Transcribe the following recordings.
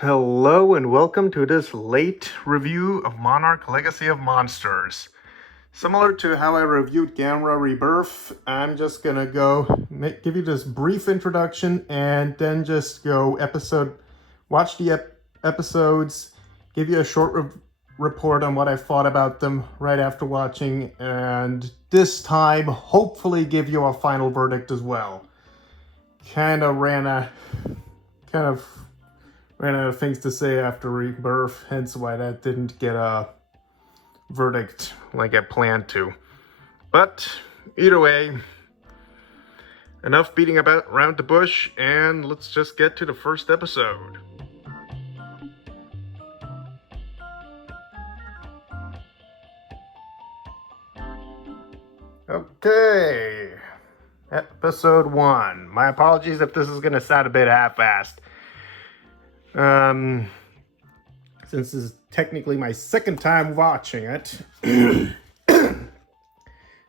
Hello and welcome to this late review of Monarch Legacy of Monsters. Similar to how I reviewed Gamera Rebirth, I'm just gonna give you this brief introduction and then just watch the episodes, give you a short report on what I thought about them right after watching, and this time hopefully give you a final verdict as well. Kind of ran out of things to say after Rebirth, hence why that didn't get a verdict like I planned to. But either way, enough beating about around the bush, and let's just get to the first episode. Okay, episode 1. My apologies if this is going to sound a bit half-assed. Since this is technically my second time watching it.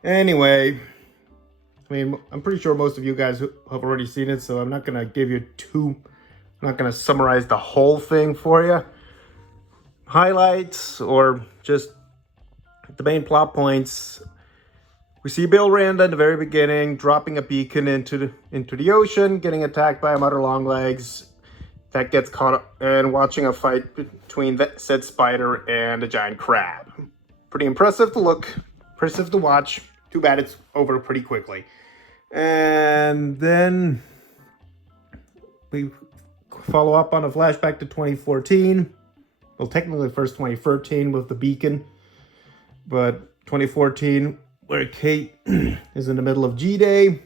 Anyway, I mean, I'm pretty sure most of you guys have already seen it, so I'm not going to summarize the whole thing for you. Highlights, or just the main plot points. We see Bill Randa in the very beginning, dropping a beacon into the ocean, getting attacked by a mother longlegs. That gets caught up and watching a fight between said spider and a giant crab. Pretty impressive to look, impressive to watch. Too bad it's over pretty quickly. And then we follow up on a flashback to 2014. Well, technically first 2013 with the beacon, but 2014 where Kate is in the middle of G-Day.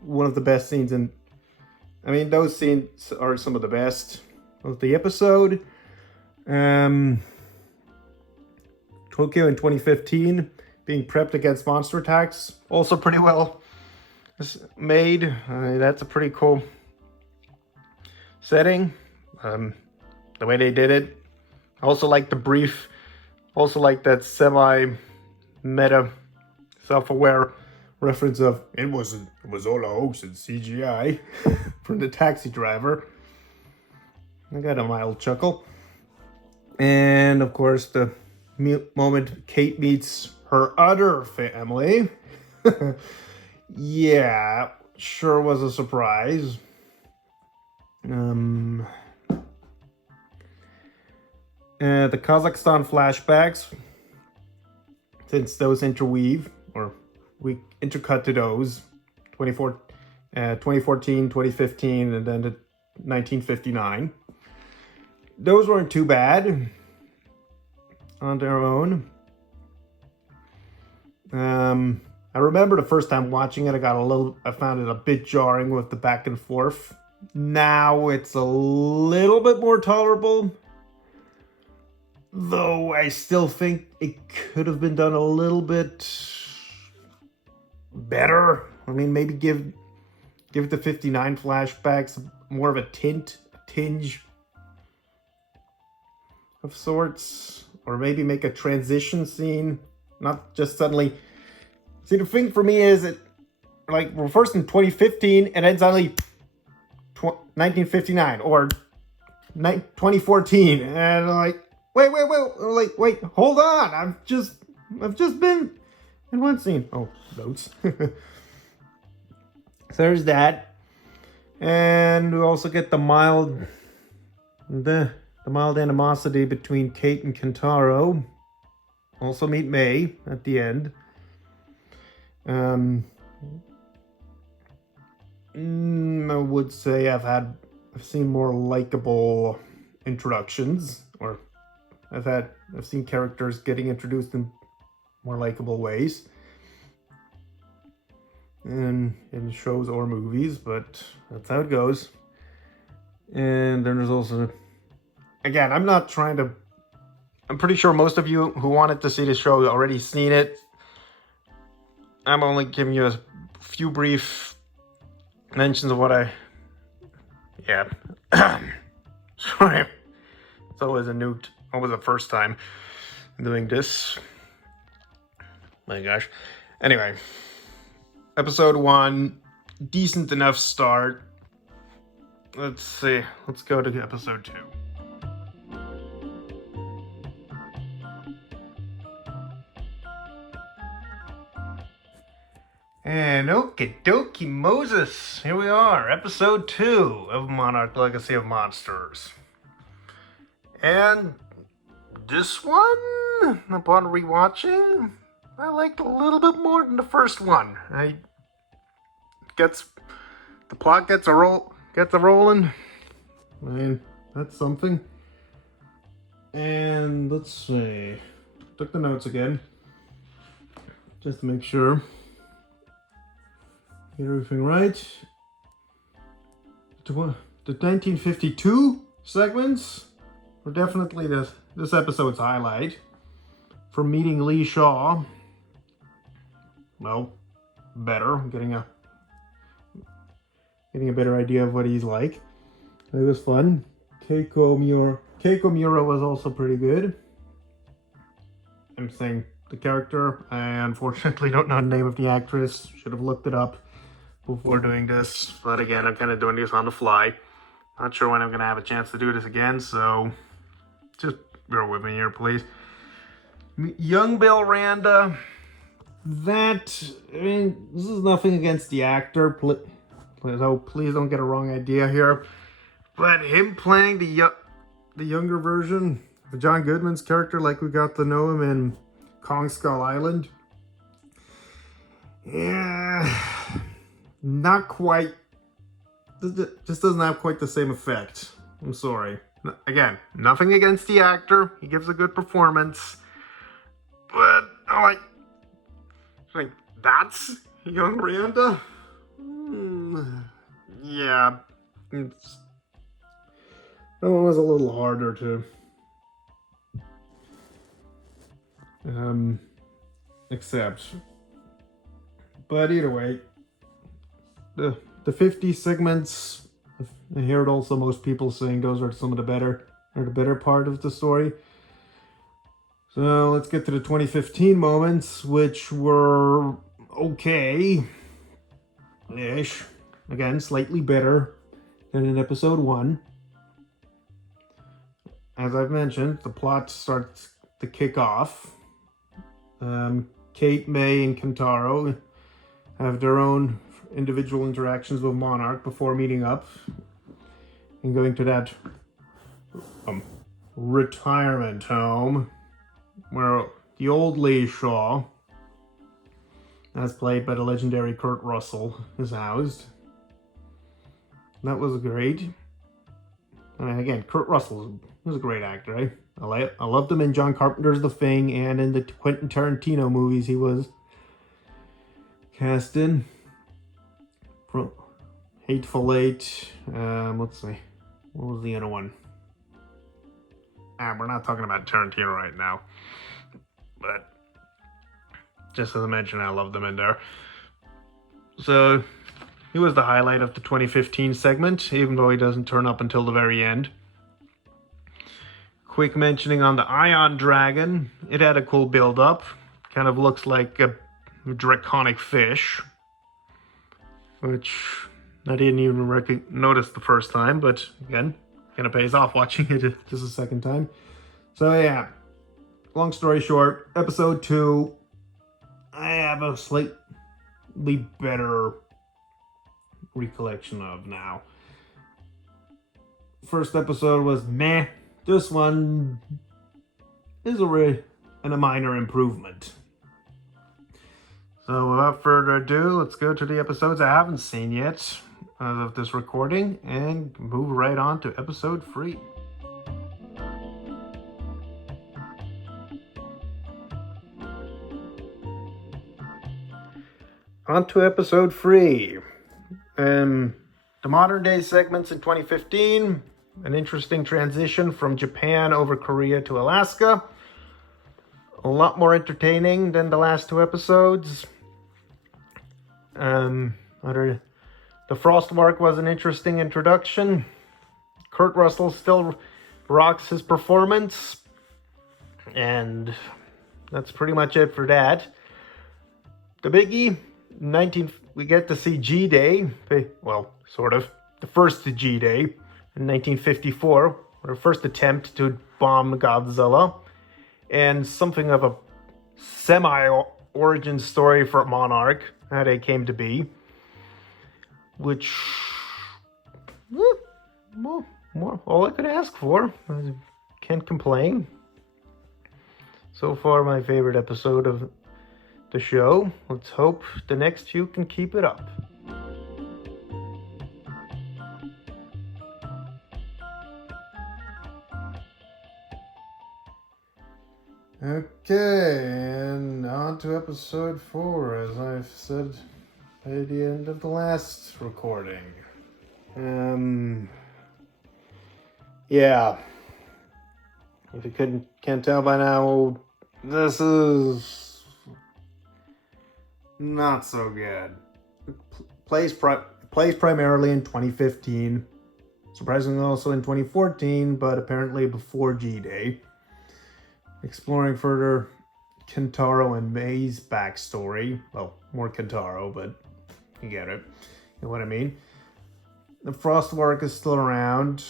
One of the best scenes those scenes are some of the best of the episode. Tokyo in 2015, being prepped against monster attacks. Also pretty well made. That's a pretty cool setting. The way they did it. Also like that semi-meta, self-aware reference of it was all a hoax and CGI from the taxi driver. I got a mild chuckle. And of course the moment Kate meets her other family. Yeah, sure was a surprise. The Kazakhstan flashbacks, since those interweave, or we intercut to those 2014, 2015, and then to 1959. Those weren't too bad on their own. I remember the first time watching it, I found it a bit jarring with the back and forth. Now it's a little bit more tolerable, though I still think it could have been done a little bit better. I mean, maybe give the 59 flashbacks more of a tinge of sorts, or maybe make a transition scene, not just suddenly. See, the thing for me is we're first in 2015 and then suddenly 1959 or 2014, and I'm like, wait, hold on, I've just been in one scene. Oh, notes. So there's that, and we also get the mild animosity between Kate and Kentaro. Also meet May at the end. I would say I've seen more likable introductions, or I've seen characters getting introduced in more likable ways in shows or movies, but that's how it goes. And then there's also, again, I'm pretty sure most of you who wanted to see the show already seen it. I'm only giving you a few brief mentions of what sorry. It's always a first time doing this. My gosh. Anyway, episode 1, decent enough start. let's see. Let's go to episode 2. And okie dokie Moses, here we are, episode 2 of Monarch Legacy of Monsters. And this one, upon rewatching, I liked a little bit more than the first one. The plot gets a rolling. I mean, that's something. And let's see, took the notes again, just to make sure. Get everything right. The 1952 segments were definitely this episode's highlight. From meeting Lee Shaw, well, better, getting a better idea of what he's like. It was fun. Keiko Mura was also pretty good. I'm saying the character. I unfortunately don't know the name of the actress. Should have looked it up before doing this, but again, I'm kind of doing this on the fly. Not sure when I'm going to have a chance to do this again, so just bear with me here, please. Young Bill Randa, this is nothing against the actor, please don't get a wrong idea here, but him playing the younger version of John Goodman's character, like we got to know him in Kong Skull Island, yeah, not quite. Just doesn't have quite the same effect. I'm sorry. Again, nothing against the actor. He gives a good performance. But I'm like that's young Randa? Yeah. That one was a little harder to accept. But either way, the 50 segments, I heard also most people saying those are some of the better part of the story. So let's get to the 2015 moments, which were okay-ish. Again, slightly better than in episode 1. As I've mentioned, the plot starts to kick off. Kate, May, and Kentaro have their own individual interactions with Monarch before meeting up and going to that retirement home where the old Lee Shaw, as played by the legendary Kurt Russell, is housed. That was great. I mean, again, Kurt Russell was a great actor, eh? I loved him in John Carpenter's The Thing and in the Quentin Tarantino movies he was cast in. Hateful Eight. Let's see. What was the other one? We're not talking about Tarantino right now. But just as I mentioned, I loved them in there. So he was the highlight of the 2015 segment, even though he doesn't turn up until the very end. Quick mentioning on the Ion Dragon. It had a cool build-up. Kind of looks like a draconic fish, which I didn't even notice the first time, but again, kind of pays off watching it just a second time. So yeah, long story short, episode 2, I have a slightly better recollection of now. First episode was meh. This one is a minor improvement. So without further ado, let's go to the episodes I haven't seen yet as of this recording and move right on to episode 3. On to episode 3. The modern day segments in 2015, an interesting transition from Japan over Korea to Alaska. A lot more entertaining than the last 2 episodes. The Frostmark was an interesting introduction. Kurt Russell still rocks his performance. And that's pretty much it for that. The biggie, we get to see G-Day. Well, sort of. the first G-Day in 1954, their first attempt to bomb Godzilla, and something of a semi-origin story for Monarch, how they came to be, which, more all I could ask for. I can't complain. So far, my favorite episode of the show. Let's hope the next few can keep it up. Okay, and on to episode 4, as I've said at the end of the last recording. Yeah. If you can't tell by now, this is not so good. It plays primarily in 2015, surprisingly also in 2014, but apparently before G-Day. Exploring further Kentaro and Mei's backstory. Well, more Kentaro, but you get it. You know what I mean? The Frostwork is still around.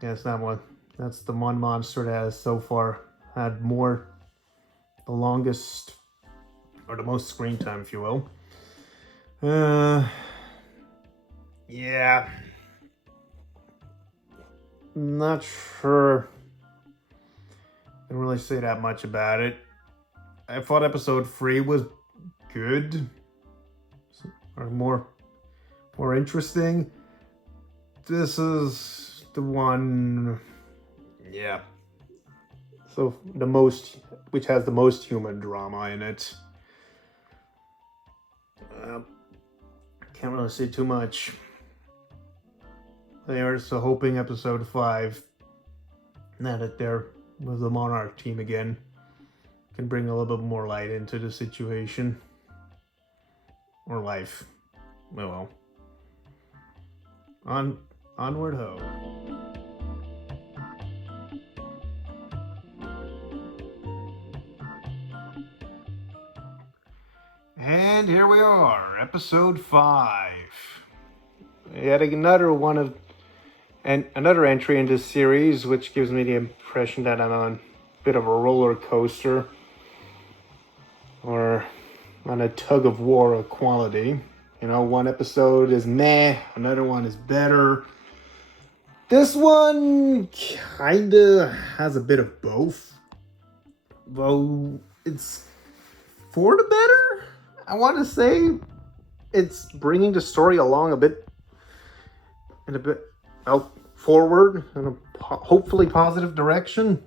That's the one monster that has so far had the longest, or the most screen time, if you will. Yeah. Not sure. I didn't really say that much about it. I thought episode 3 was good, or more interesting. This is the one, yeah. So which has the most human drama in it. Can't really say too much. They are so hoping episode 5, now that they're with the Monarch team again, can bring a little bit more light into the situation. Or life. Oh well. Onward ho. And here we are, episode 5. Yet another one of another entry in this series, which gives me the impression that I'm on a bit of a roller coaster, or on a tug of war of quality. You know, one episode is meh, another one is better. This one kinda has a bit of both, though it's for the better. I want to say it's bringing the story along a bit forward in a hopefully positive direction.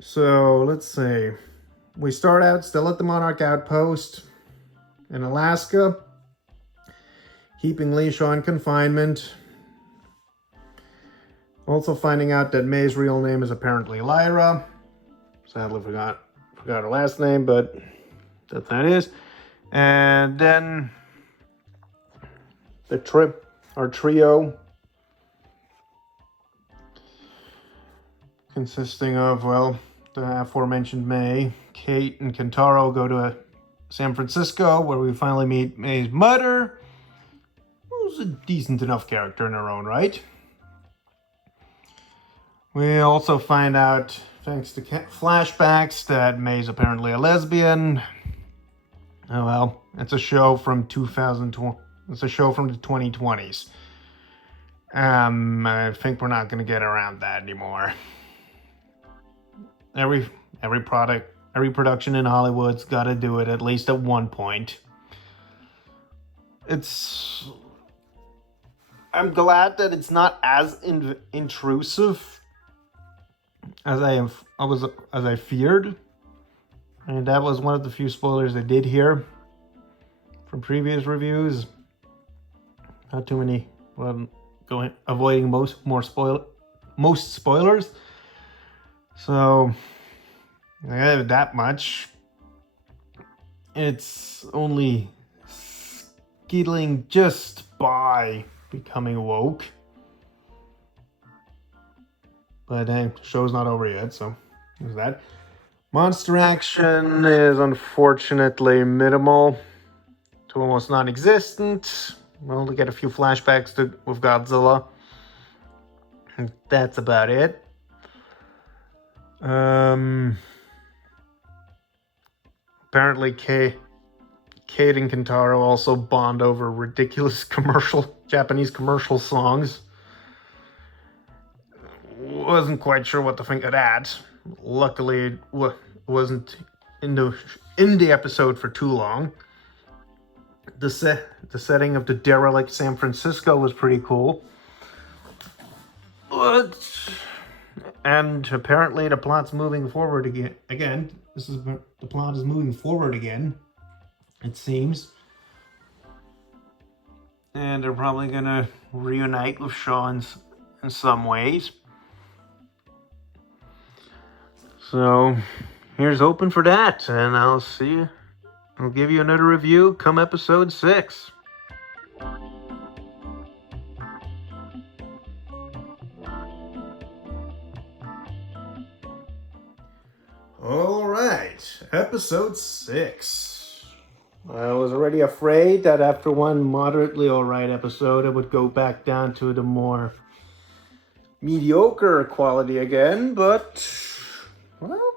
So let's see. We start out still at the Monarch outpost in Alaska, keeping Leisha in confinement. Also finding out that Mei's real name is apparently Lyra. Sadly forgot her last name, but that is. And then our trio, consisting of, well, the aforementioned Mei, Kate, and Kentaro, go to San Francisco, where we finally meet Mei's mother, who's a decent enough character in her own right. We also find out, thanks to flashbacks, that Mei's apparently a lesbian. Oh well, it's a show from 2020. It's a show from the 2020s. I think we're not going to get around that anymore. Every production in Hollywood's got to do it at least at one point. I'm glad that it's not as intrusive as I feared, and that was one of the few spoilers I did hear from previous reviews. Not too many. Avoiding most spoilers. So I have that much. It's only skittling just by becoming woke. But the show's not over yet, so there's that. Monster action is unfortunately minimal to almost non-existent. We only get a few flashbacks with Godzilla. That's about it. Apparently, Kate and Kentaro also bond over ridiculous Japanese commercial songs. Wasn't quite sure what to think of that. Luckily, it wasn't in the episode for too long. The setting of the derelict San Francisco was pretty cool. And apparently the plot's moving forward again. The plot is moving forward again, it seems. And they're probably gonna reunite with Shaw in some ways. So here's hoping for that, and I'll give you another review come episode 6. All right, episode 6. I was already afraid that after one moderately alright episode, it would go back down to the more mediocre quality again, but, well,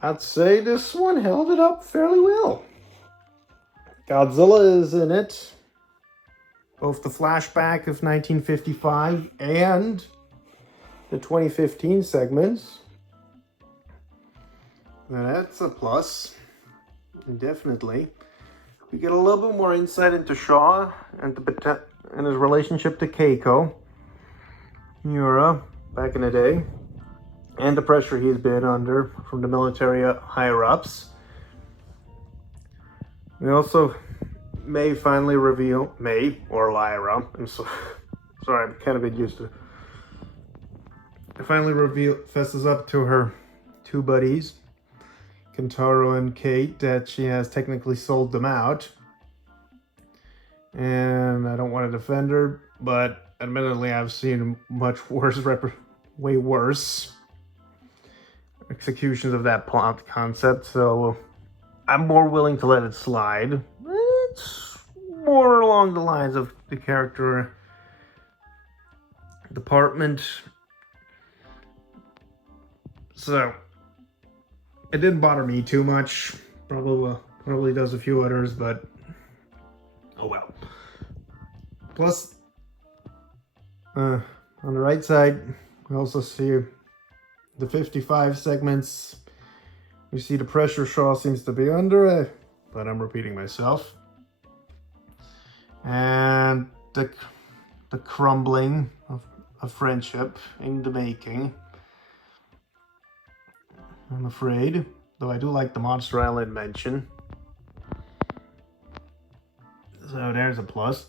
I'd say this one held it up fairly well. Godzilla is in it, both the flashback of 1955 and the 2015 segments. Now that's a plus, definitely. We get a little bit more insight into Shaw and his relationship to Keiko, Yura, back in the day, and the pressure he's been under from the military higher-ups. We also may finally reveal, or Lyra, sorry, I'm kind of been used to it. Finally fesses up to her two buddies, Kentaro and Kate, that she has technically sold them out. And I don't want to defend her, but admittedly I've seen much worse, way worse executions of that plot concept, so I'm more willing to let it slide. It's more along the lines of the character department. So it didn't bother me too much. Probably does a few others, but oh well. Plus, on the right side, we also see the 55 segments. We see the pressure Shaw seems to be under, but I'm repeating myself. And the crumbling of friendship in the making. I'm afraid, though I do like the Monster Island mention. So there's a plus.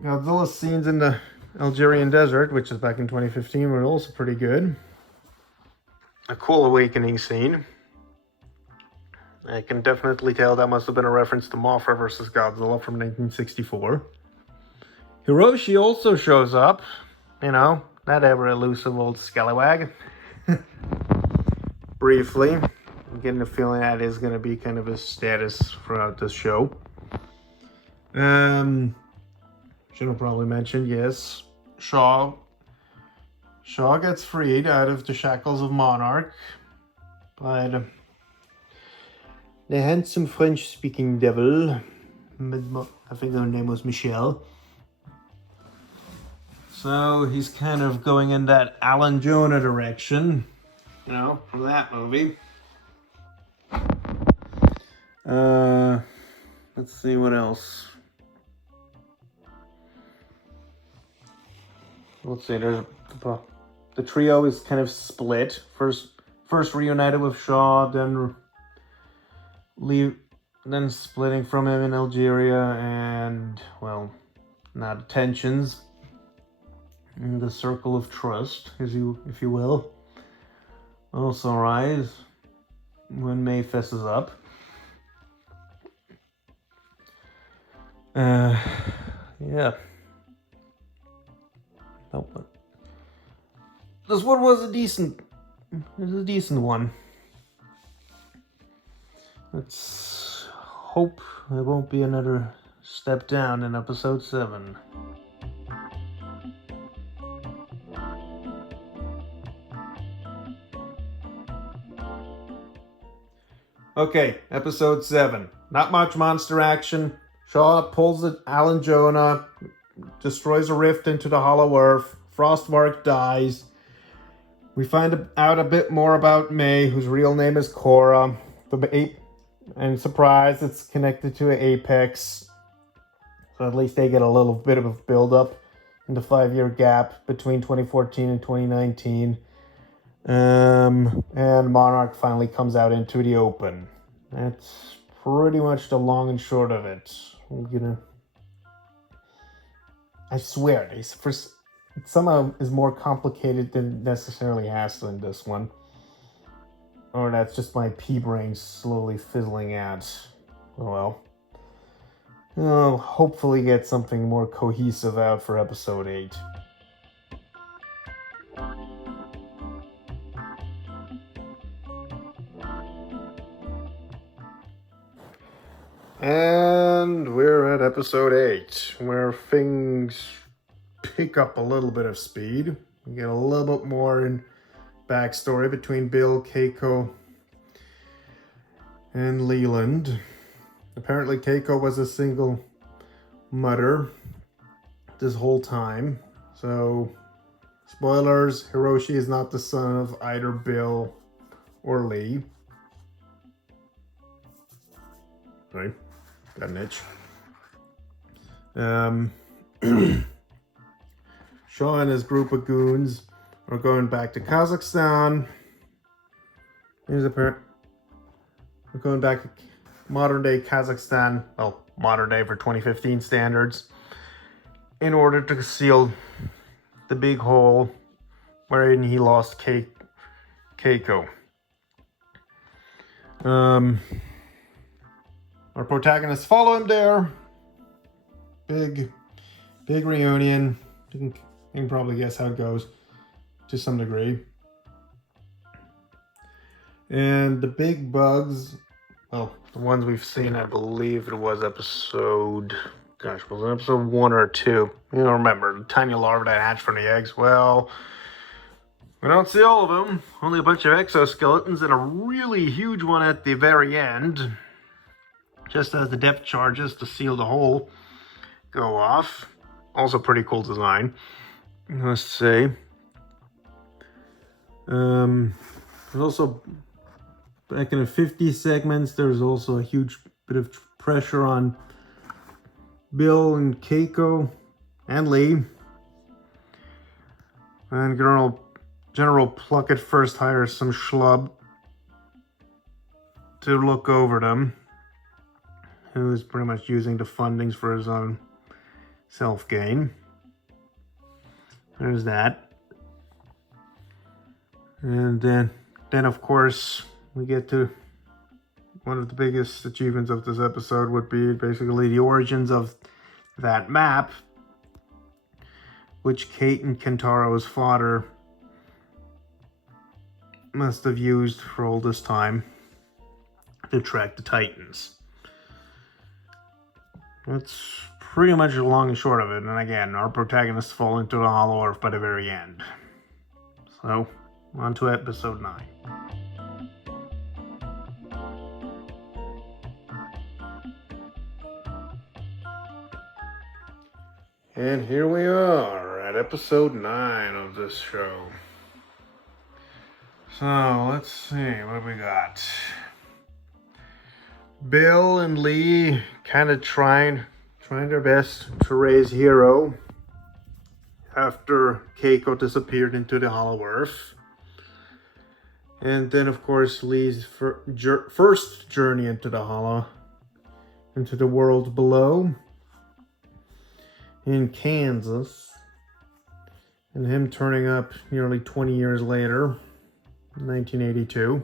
Godzilla's scenes in the Algerian desert, which is back in 2015, were also pretty good. A cool awakening scene. I can definitely tell that must have been a reference to Mothra vs. Godzilla from 1964. Hiroshi also shows up. That ever elusive old scallywag. Briefly. I'm getting the feeling that is going to be kind of his status throughout this show. Should have probably mentioned, yes, Shaw gets freed out of the shackles of Monarch by the handsome French-speaking devil. I think her name was Michelle. So he's kind of going in that Alan Jonah direction, from that movie. Let's see what else. Let's see, there's the trio is kind of split. First reunited with Shaw, then splitting from him in Algeria, and now the tensions in the circle of trust, if you will, also rise when May fesses up. Yeah. This one was a decent one. Let's hope it won't be another step down in episode 7. Okay, episode 7. Not much monster action. Shaw pulls Alan Jonah, destroys a rift into the Hollow Earth. Frostmark dies. We find out a bit more about May, whose real name is Cora. And surprise, it's connected to Apex. So at least they get a little bit of a build-up in the 5-year gap between 2014 and 2019. And Monarch finally comes out into the open. That's pretty much the long and short of it. I swear, somehow is more complicated than necessarily has to in this one. Or that's just my pea brain slowly fizzling out. Oh well. I'll hopefully get something more cohesive out for episode 8. And we're at episode 8, where things pick up a little bit of speed. We get a little bit more in backstory between Bill, Keiko, and Leland. Apparently Keiko was a single mother this whole time. So, spoilers, Hiroshi is not the son of either Bill or Lee. Sorry, got an itch. Shaw and his group of goons are going back to Kazakhstan. We're going back to modern day Kazakhstan, well, modern day for 2015 standards, in order to seal the big hole wherein he lost Keiko. Our protagonists follow him there. Big reunion. You can probably guess how it goes to some degree. And the big bugs, well, the ones we've seen, I believe it was episode 1 or 2? You don't remember, the tiny larvae that hatch from the eggs. Well, we don't see all of them. Only a bunch of exoskeletons and a really huge one at the very end. Just as the depth charges to seal the hole go off. Also pretty cool design, I must say. There's also, back in the 50 segments, there's also a huge bit of pressure on Bill and Keiko and Lee. And General Pluckett first hires some schlub to look over them, who's pretty much using the fundings for his own self-gain. There's that. And then of course, we get to one of the biggest achievements of this episode would be basically the origins of that map, which Kate and Kentaro's father must have used for all this time to track the Titans. That's pretty much the long and short of it. And again, our protagonists fall into the Hollow Earth by the very end. So, on to episode 9. And here we are at episode 9 of this show. So, let's see what we got. Bill and Lee kind of trying their best to raise Hero after Keiko disappeared into the Hollow Earth. And then, of course, Lee's first journey into the world below in Kansas, and him turning up nearly 20 years later, 1982,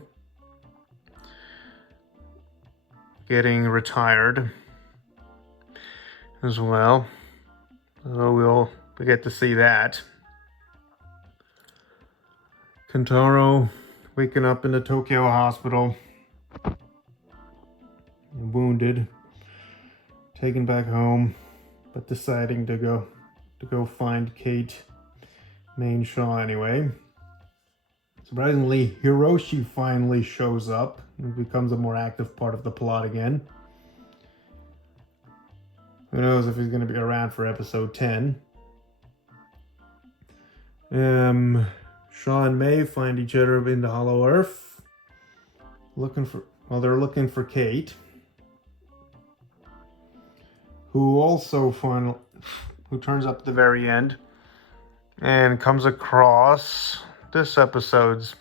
getting retired as well. So we get to see that. Kentaro waking up in the Tokyo hospital, wounded, taken back home, but deciding to go find Kate, May and Shaw anyway. Surprisingly, Hiroshi finally shows up and becomes a more active part of the plot again. Who knows if he's going to be around for episode 10. Shaw and May find each other in the Hollow Earth. They're looking for Kate, who turns up at the very end and comes across this episode's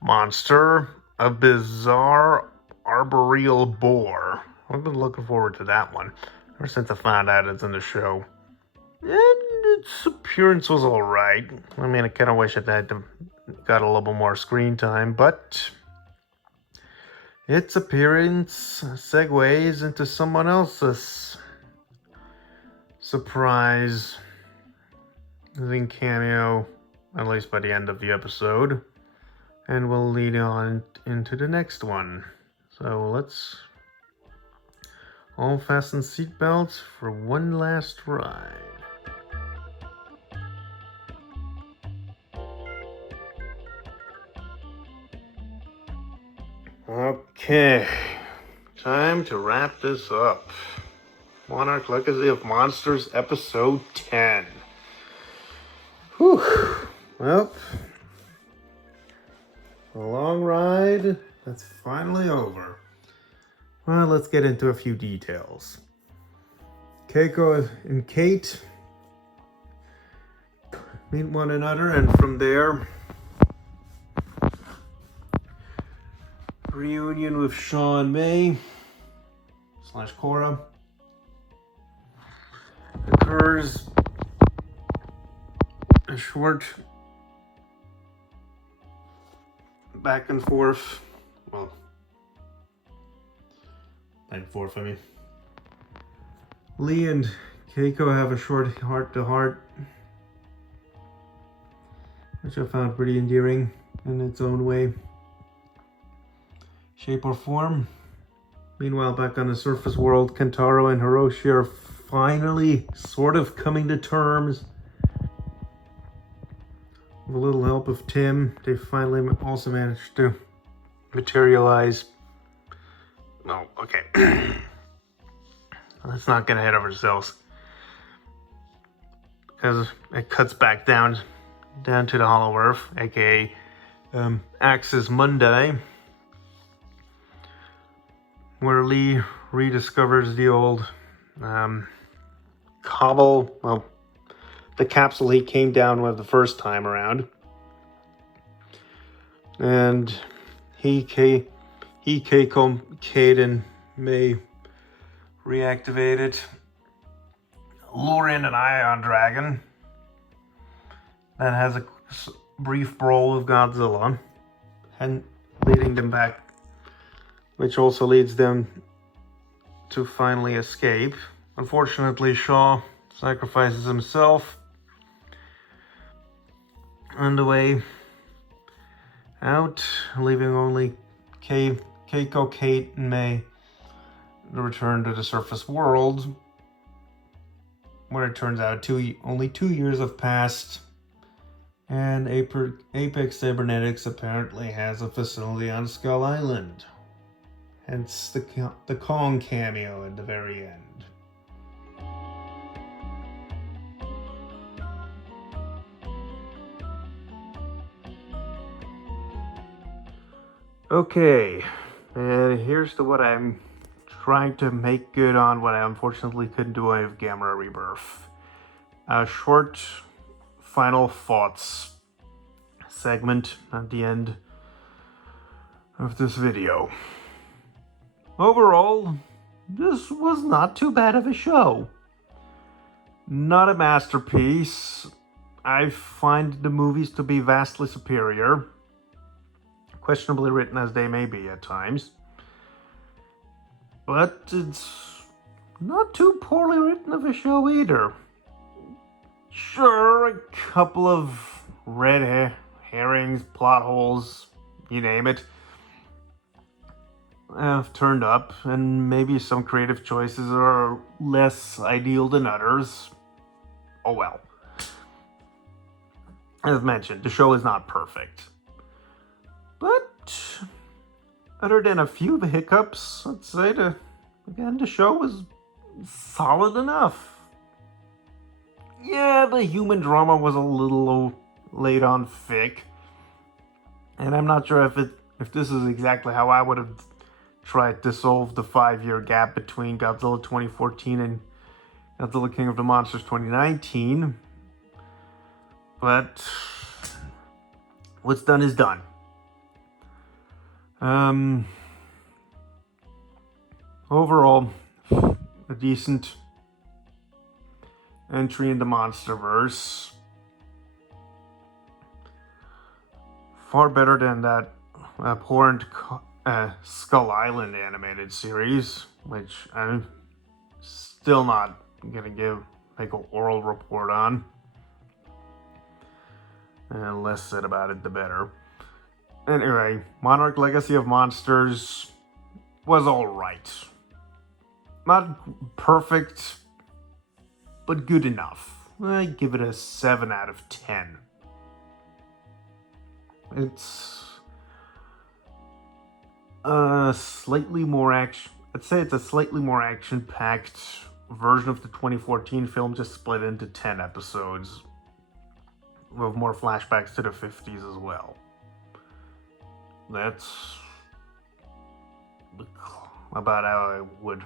monster, a bizarre arboreal boar. I've been looking forward to that one ever since I found out it's in the show. And its appearance was alright. I mean, I kind of wish it had got a little bit more screen time, but its appearance segues into someone else's surprise cameo, at least by the end of the episode, and will lead on into the next one. So let's all fasten seatbelts for one last ride. Okay, time to wrap this up. Monarch Legacy of Monsters, episode 10. Whew. Well, a long ride that's finally over. Well, let's get into a few details. Keiko and Kate meet one another, and from there, reunion with Shaw and May / Cora occurs. A short back and forth. Well, back and forth, I mean. Lee and Keiko have a short heart-to-heart, which I found pretty endearing in its own way, shape, or form. Meanwhile, back on the surface world, Kentaro and Hiroshi are finally sort of coming to terms. With a little help of Tim, they finally also managed to materialize. No, okay. Let's not get ahead of ourselves, because it cuts back down to the Hollow Earth, aka Axis Monday, where Lee rediscovers the old the capsule he came down with the first time around. And Keiko, Kate, and May reactivate it, lure in an ion dragon that has a brief brawl with Godzilla, and leading them back, which also leads them to finally escape. Unfortunately, Shaw sacrifices himself on the way out, leaving only Keiko, Kate, and May to return to the surface world, where it turns out only 2 years have passed, and Apex Cybernetics apparently has a facility on Skull Island. Hence the Kong cameo at the very end. Okay, and here's to what I'm trying to make good on what I unfortunately couldn't do with Gamera Rebirth. A short final thoughts segment at the end of this video. Overall, this was not too bad of a show. Not a masterpiece. I find the movies to be vastly superior, questionably written as they may be at times. But it's not too poorly written of a show either. Sure, a couple of red herrings, plot holes, you name it. have turned up, and maybe some creative choices are less ideal than others. Oh well. As mentioned, the show is not perfect. But other than a few hiccups, I'd say the show was solid enough. Yeah, the human drama was a little laid on thick. And I'm not sure if this is exactly how I would have tried to solve the 5-year gap between Godzilla 2014 and Godzilla King of the Monsters 2019. But what's done is done. Overall, a decent entry in the MonsterVerse. Far better than that abhorrent Skull Island animated series, which I'm still not gonna make an oral report on. And less said about it, the better. Anyway, Monarch Legacy of Monsters was alright. Not perfect, but good enough. I give it a 7 out of 10. It's slightly more action. I'd say it's a slightly more action-packed version of the 2014 film, just split into 10 episodes with more flashbacks to the 50s as well. That's about how I would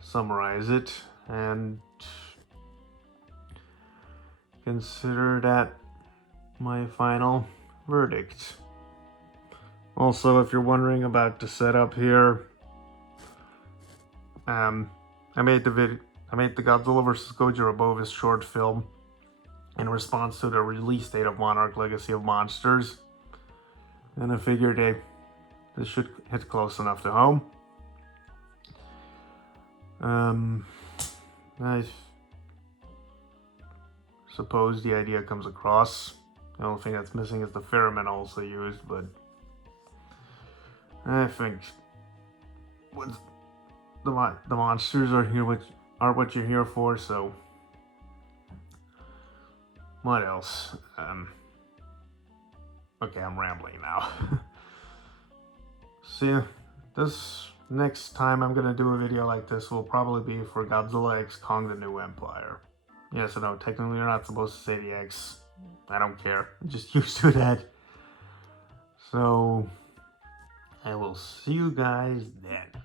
summarize it, and consider that my final verdict. Also, if you're wondering about the setup here, I made the Godzilla vs. Gojira Bovis short film in response to the release date of Monarch Legacy of Monsters, and I figured this should hit close enough to home. I suppose the idea comes across. The only thing that's missing is the theremin also used, but I think the monsters are what you're here for. So what else? Okay, I'm rambling now. See, this next time I'm gonna do a video like this will probably be for Godzilla X Kong: The New Empire. Yes, I know, technically you're not supposed to say the X. I don't care. I'm just used to that. So I will see you guys then.